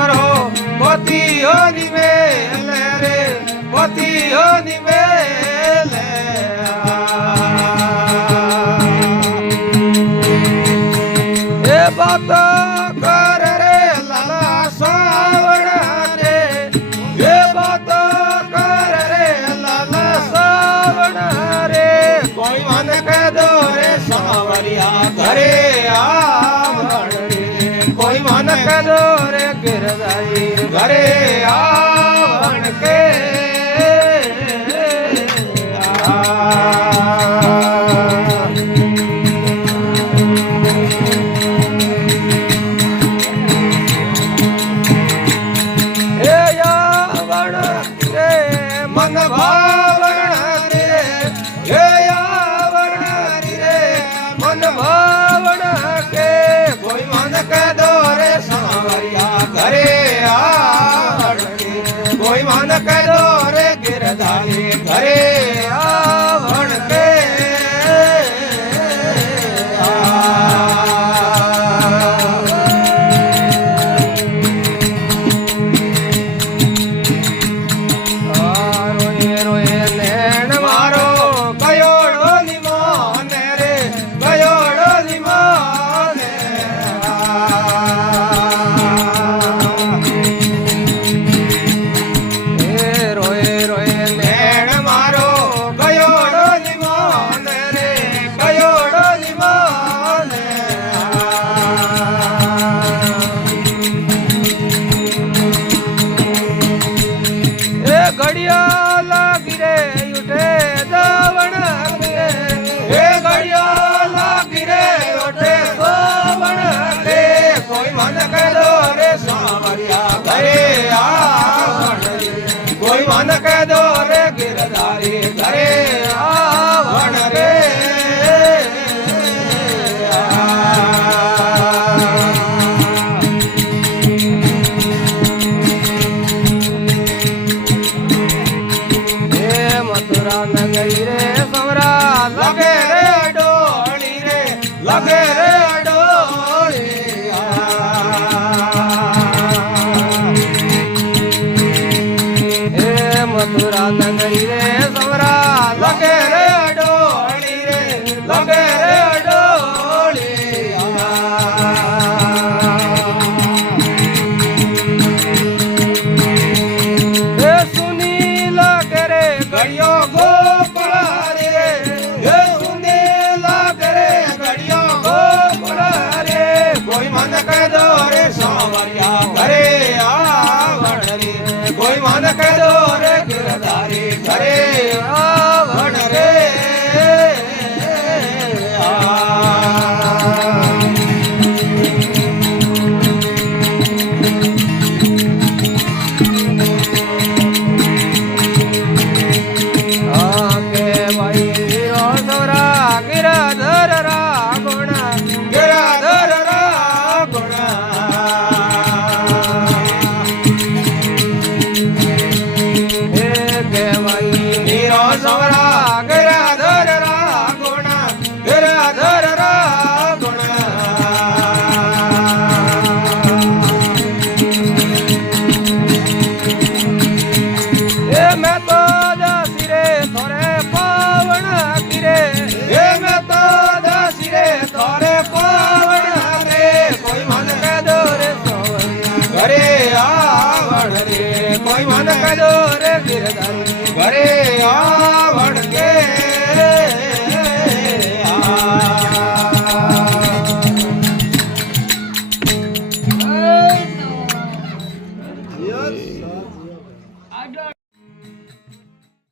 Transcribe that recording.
સાવરો પોતીઓ ની મેલે રે પોતીઓ ની મેલે એ બાતો કર રે લાલા સાવણ રે એ બાતો કર રે લાલા સાવણ રે કોઈ મન કે દો રે સાવરિયા ઘરે આવણ રે કોઈ મન કે દો રે ગિરધારી ઘરે આવણ કે મન ભાવણ રે હે આવણ રે મન ભાવણ કે કોઈ મન કે દો રે સાવરિયા ઘરે આવણ રે કોઈ મન કે દો રે ગિરધારી ઘરે આવણ કે ઘડિયા લાગી રે ઉઠે દવણ રે એ ઘડિયા લાગી રે ઉઠે દવણ રે કોઈ મન કે દો રે સાવરિયા ઘરે આવણ રે કોઈ મન કે દો રે ગિરધારી ઘરે આવણ રે નગરી રે સમરા લગે રે ડોળી રે લગે રે ડોળી હે મથુરા નગરી રે સમરા લગે રે ડોળી રે લગે રે ડોળી હે સુની લગે રે ઘડિયો ઘરે આવણ રે કોઈ મન કે દો રે ગિરધારી ઘરે આવણ રે કે ભાઈ વીરો સૌરા ગિરધર રા ગુણ ગિરધર રા ગુણ સૌરા ગિરધર રા ગુણ ગિરધર રા ગુણ એ મેં તો દાસી રે થોરે પાવણ કિરે એ મેં તો દાસી રે થોરે પાવણ રે કોઈ મન કે દો રે ઘરે આવણ રે કોઈ મન કે દો રે ગિરધારી ઘરે આવણ કે Yes.